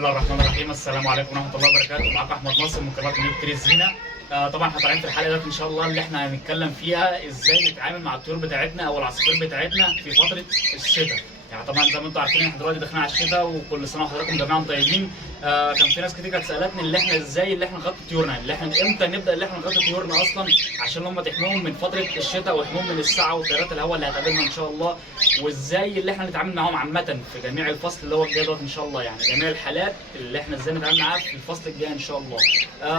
الله الرحمن الرحيم. السلام عليكم ورحمه الله وبركاته. معاكم احمد ناصر من قناه نيو كتير الزينه. طبعا احنا طالعين في الحلقه دي ان شاء الله اللي احنا هنتكلم فيها ازاي نتعامل مع الطيور بتاعتنا او العصافير بتاعتنا في فتره الشتاء. يعني طبعا زي ما انتم عارفين احنا دلوقتي داخلين على الشتاء، وكل سنه وحضراتكم جميعا طيبين. كان في ناس كتير كانت سالتني اللي احنا ازاي اللي احنا نغطي طيورنا، اللي احنا امتى نبدا اللي احنا نغطي طيورنا اصلا عشان هم تحميهم من فتره الشتاء ويحميهم من السعه وتيارات الهواء اللي هتقابلنا ان شاء الله، وازاي اللي احنا نتعامل معاهم عامه في جميع الفصل اللي هو الجاي دوت ان شاء الله. يعني جميع الحالات اللي احنا ازاي نتعامل معاها في الفصل الجاي ان شاء الله.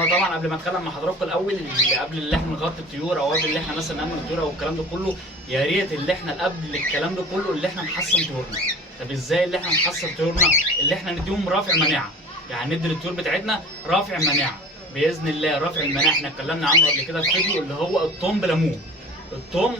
طبعا قبل ما اتكلم مع حضراتكم الاول قبل اللي احنا نغطي الطيور او قبل اللي احنا مثلا نامن الطيور او الكلام ده كله، يا ريت اللي احنا قبل الكلام ده كله اللي احنا نحصن طيورنا. طب ازاي اللي احنا نحصن طيورنا؟ اللي احنا نديهم رافع مناعه، يعني ندي للطيور بتاعتنا رافع مناعه باذن الله. رافع المناعه احنا اتكلمنا عنه قبل كده في فيديو اللي هو الثوم بليمون. الثوم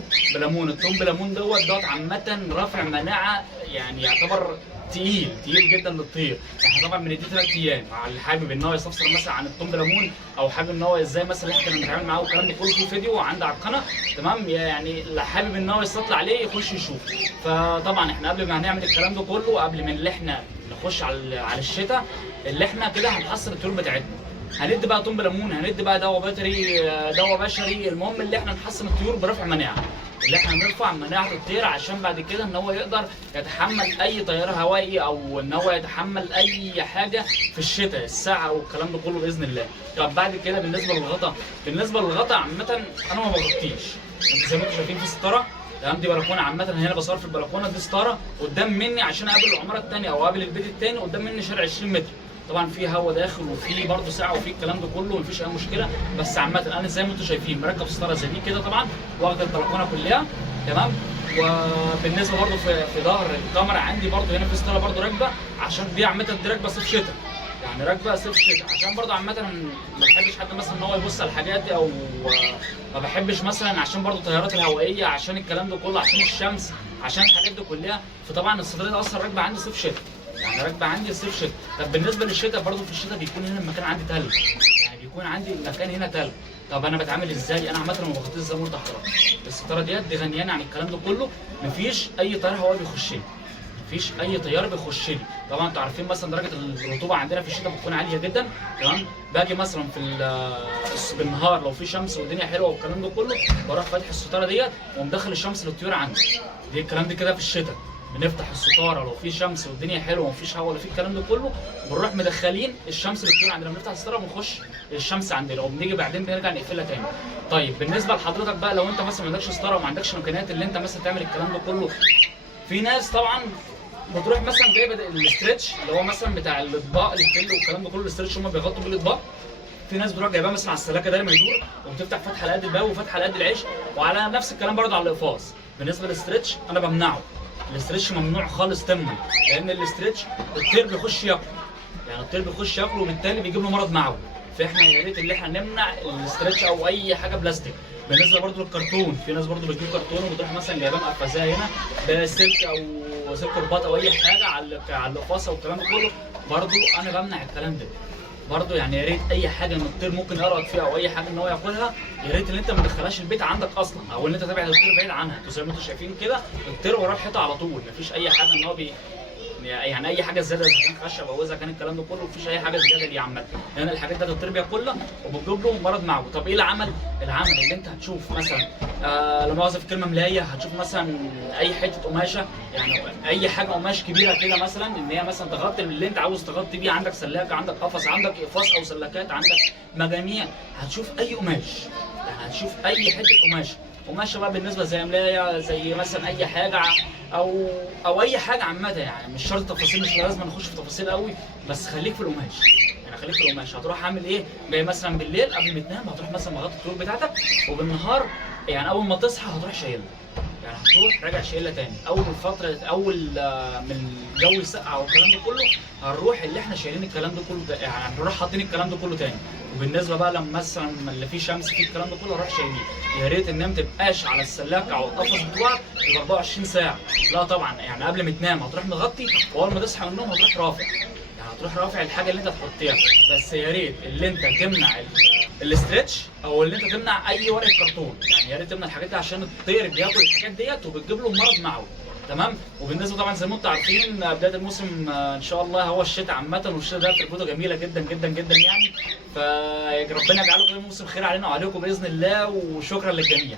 بليمون دوت عامه رافع مناعه، يعني يعتبر تقيل جدا للطير. احنا طبعا بنديه 3 ايام. اللي حابب ان هو يستفسر مثلا عن الثوم بليمون او حابب ان هو ازاي مثلا احنا بنتعامل معاه والكلام ده كله في فيديو عندي على القناه، تمام؟ يعني اللي حابب ان هو يستطلع عليه يخش يشوف. فطبعا احنا قبل ما هنعمل الكلام ده كله، قبل ما اللي احنا نخش على الشتاء، اللي احنا كده هنحصن الطيور بتاعتنا. هندي بقى ثوم بليمون، هندي بقى دواء بيطري، دواء بشري، المهم اللي احنا نحصن الطيور برفع مناعه، اللي احنا نرفع مناعه الطير عشان بعد كده ان هو يقدر يتحمل اي تيار هوائي او ان هو يتحمل اي حاجه في الشتاء، الساعه والكلام ده كله باذن الله. طب بعد كده بالنسبه للغطاء عامه انا ما بغطيش. انتوا زي ما انتم شايفين في ستاره، تمام؟ دي بلكونه عامه، هنا بصور في البلكونه دي ستاره قدام مني عشان اقابل العماره الثانيه او اقابل البيت الثاني. قدام مني شارع 20 متر، طبعا في هواء داخل وفي برضه ساعه وفي الكلام ده كله، مفيش اي مشكله. بس عامه انا زي ما انتم شايفين مركب ستاره زي دي كده، طبعا واخد البلكونه كلها، تمام؟ وبالنسبه برضه في ظهر الكاميرا عندي برضه هنا في ستاره برضه راكبه، عشان دي عامه دي راكبه صيف شتاء، يعني راكبه صيف شتاء، عشان برضه عامه ما بحبش حد مثلا ان هو يبص على الحاجات دي، او ما بحبش مثلا عشان برضه التيارات الهوائيه، عشان الكلام ده كله، عشان الشمس، عشان الحاجات دي كلها. فطبعا الستاره دي اصلا راكبه عندي صيف شتاء، يعني راكبه عندي صيف شتاء. طب بالنسبه للشتاء برضه في الشتاء بيكون هنا المكان عندي تلج، يعني بيكون عندي المكان هنا تلج. طب انا بتعامل ازاي؟ انا عامه ما بغطيش زي ما قلت لحضرتك. الستاره دي غنيانه عن الكلام ده كله، مفيش اي تيار هواء بيخش لي، مفيش اي تيار بيخش لي. طبعا انتوا عارفين مثلا درجه الرطوبه عندنا في الشتاء بتكون عاليه جدا، تمام؟ باجي مثلا بالنهار لو في شمس والدنيا حلوه والكلام ده كله، بروح فاتح الستاره ديت ومدخل الشمس للطيور عندي. دي الكلام ده كده في الشتاء، بنفتح الستاره لو في شمس والدنيا حلوه ومفيش هواء ولا في الكلام ده كله، بنروح مدخلين الشمس للطيور عندنا، بنفتح الستاره وبنخش الشمس عندنا، وبنيجي بعدين بنرجع نقفلها تاني. طيب بالنسبه لحضرتك بقى، لو انت مثلا ما عندكش ستاره وما عندكش الامكانيات اللي انت مثلا تعمل الكلام ده كله، في ناس طبعا بتروح مثلا جايبه الاسترتش اللي هو مثلا بتاع الاطباق الفل والكلام ده كله، الاسترتش هم بيغطوا بالاطباق. في ناس بتروح جايباه مثلا على السلاكه داير ما يدور، وبتفتح فتحه على قد الباب وفتحه على قد العيش، وعلى نفس الكلام برضه على الاقفاص. بالنسبه للاسترتش انا بمنعه، الاسترتش ممنوع خالص تماما، لان الاسترتش الطير بيخش ياكله، يعني الطير بيخش ياكله وبالتالي بيجيب له مرض معوي. فاحنا يا ريت اللي احنا نمنع الاسترتش او اي حاجه بلاستيك. بالنسبه برضه للكرتون، في ناس برضه بتجيب كرتون وبتروح مثلا جايباه مقفزاه هنا بسلك او سلك رباط او اي حاجه على الاقفاصه والكلام ده كله، برضه انا بمنع الكلام ده. برضه يعني يا ريت اي حاجه ان الطير ممكن يقرط فيها او اي حاجه ان هو ياكلها، يا ريت ان انت ما تدخلهاش البيت عندك اصلا، او ان انت تبعد الطير بعيد عنها. انتوا زي ما انتوا شايفين كده الطير وراه الحيطه على طول، مفيش اي حاجه ان هو يعني اي حاجه زياده اذا كان خشب او اذا كان الكلام ده كله، مفيش اي حاجه زياده دي عامه، لان يعني الحاجات دي الطير بياكلها وبتجيب له مرض معوي. طب ايه العمل اللي انت هتشوف مثلا لا مؤاخذه في الكلمه ملايه، هتشوف مثلا اي حته قماشه، يعني اي حاجه قماش كبيره كده مثلا، ان هي مثلا تغطي اللي انت عاوز تغطي بيه، عندك سلاكه، عندك قفص، عندك اقفاص او سلاكات، عندك مجاميع، هتشوف اي قماش، يعني هتشوف اي حته قماشه بقى بالنسبه زي ملايه، زي مثلا اي حاجه او اي حاجه عامه، يعني مش شرط تفاصيل، مش لازم نخش في تفاصيل قوي، بس خليك في القماش، يعني خليك في القماش. هتروح عامل ايه؟ جاي مثلا بالليل قبل ما تنام هتروح مثلا مغطي الطيور بتاعتك، وبالنهار يعني اول ما تصحى هتروح شايلها، يعني هتروح راجع شايلها تاني. اول من الجو يسقع والكلام ده كله، هنروح اللي احنا شايلين الكلام ده كله يعني هنروح حاطين الكلام ده كله تاني. وبالنسبه بقى لما مثلا اللي فيه شمس فيه الكلام ده كله هنروح شايلين. يا ريت ان ما تبقاش على السلاكه او القفص بتوعك 24 ساعه، لا طبعا، يعني قبل ما تنام هتروح مغطي، واول ما تصحى من النوم هتروح رافع، يعني هتروح رافع الحاجه اللي انت تحطيها. بس يا ريت اللي انت تمنع الاسترتش او اللي انت تمنع اي ورقه كرتون، يعني يا ريت تمنع الحاجات دي عشان الطير بياكل الحاجات ديت وبتجيب له مرض معوي، تمام. وبالنسبه طبعا زي ما انتم عارفين بدايه الموسم ان شاء الله هو الشتاء عامه، والشتاء ده تربته جميله جدا جدا جدا يعني. فربنا يجعله كده موسم خير علينا وعليكم باذن الله، وشكرا للجميع.